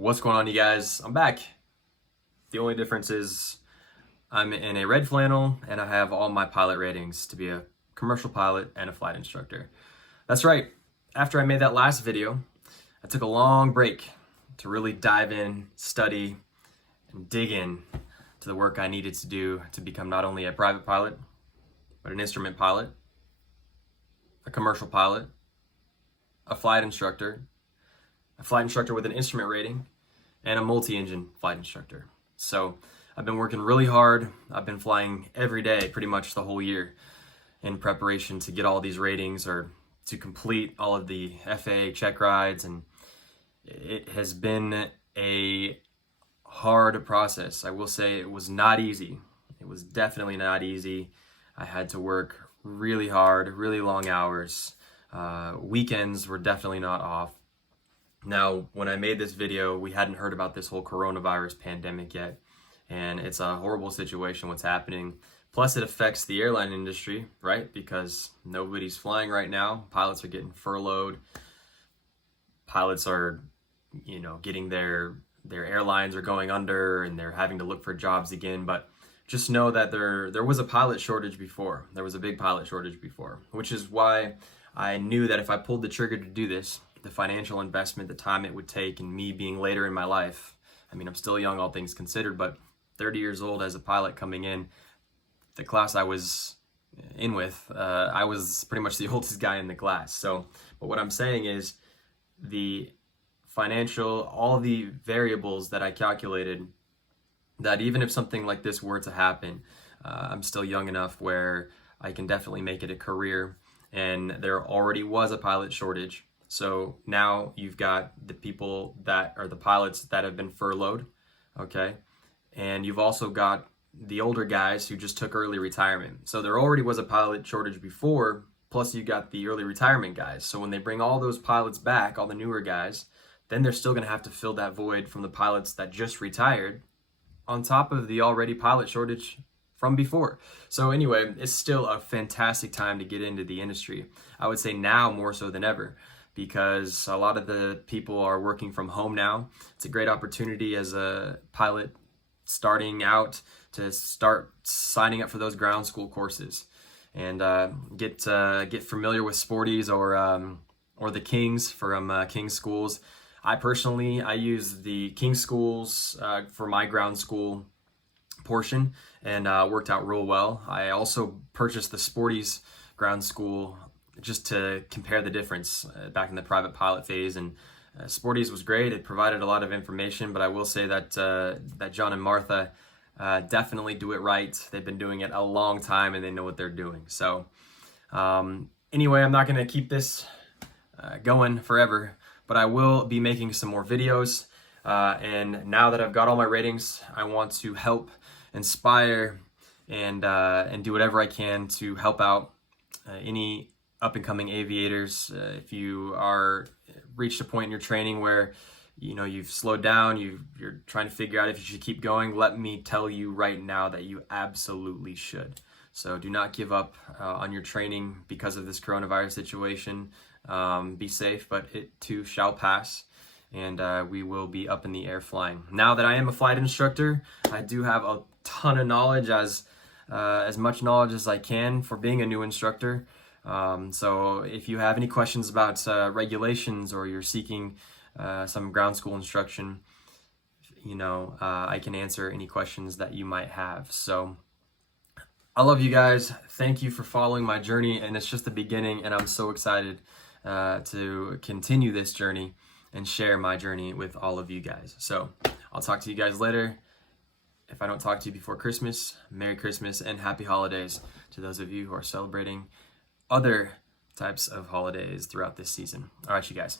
What's going on, you guys? I'm back. The only difference is I'm in a red flannel and I have all my pilot ratings to be a commercial pilot and a flight instructor. That's right. After I made that last video, I took a long break to really dive in, study, and dig in to the work I needed to do to become not only a private pilot, but an instrument pilot, a commercial pilot, a flight instructor with an instrument rating, and a multi-engine flight instructor. So I've been working really hard. I've been flying every day pretty much the whole year in preparation to get all these ratings or to complete all of the FAA check rides, and it has been a hard process. I will say it was not easy. It was definitely not easy. I had to work really hard, really long hours. Weekends were definitely not off. Now, when I made this video, we hadn't heard about this whole coronavirus pandemic yet, and it's a horrible situation what's happening. Plus, it affects the airline industry, right? Because nobody's flying right now. Pilots are getting furloughed. Pilots are, getting their airlines are going under, and they're having to look for jobs again. But just know that there was a pilot shortage before. There was a big pilot shortage before, which is why I knew that if I pulled the trigger to do this, the financial investment, the time it would take, and me being later in my life. I mean, I'm still young, all things considered, but 30 years old as a pilot coming in, the class I was in with, I was pretty much the oldest guy in the class. So, but what I'm saying is the financial, all the variables that I calculated, that even if something like this were to happen, I'm still young enough where I can definitely make it a career, and there already was a pilot shortage. So now you've got the people that are the pilots that have been furloughed, okay? And you've also got the older guys who just took early retirement. So there already was a pilot shortage before, plus you got the early retirement guys. So when they bring all those pilots back, all the newer guys, then they're still gonna have to fill that void from the pilots that just retired on top of the already pilot shortage from before. So anyway, it's still a fantastic time to get into the industry. I would say now more so than ever, because a lot of the people are working from home now. It's a great opportunity as a pilot starting out to start signing up for those ground school courses and get familiar with Sporties or the Kings from King's Schools. I use the King's Schools for my ground school portion, and worked out real well. I also purchased the Sporties ground school just to compare the difference back in the private pilot phase, and Sporties was great. It provided a lot of information, but I will say that that John and Martha definitely do it right. They've been doing it a long time and they know what they're doing. So anyway, I'm not going to keep this going forever, but I will be making some more videos, and now that I've got all my ratings, I want to help inspire and do whatever I can to help out any up-and-coming aviators. If you are reached a point in your training where you've slowed down, you're trying to figure out if you should keep going, let me tell you right now that you absolutely should. So do not give up on your training because of this coronavirus situation. Be safe, but it too shall pass, and we will be up in the air flying. Now that I am a flight instructor, I do have a ton of knowledge, as much knowledge as I can for being a new instructor. So if you have any questions about regulations, or you're seeking some ground school instruction, I can answer any questions that you might have. So I love you guys. Thank you for following my journey, and it's just the beginning, and I'm so excited to continue this journey and share my journey with all of you guys. So I'll talk to you guys later. If I don't talk to you before Christmas, Merry Christmas and Happy Holidays to those of you who are celebrating other types of holidays throughout this season. All right, you guys.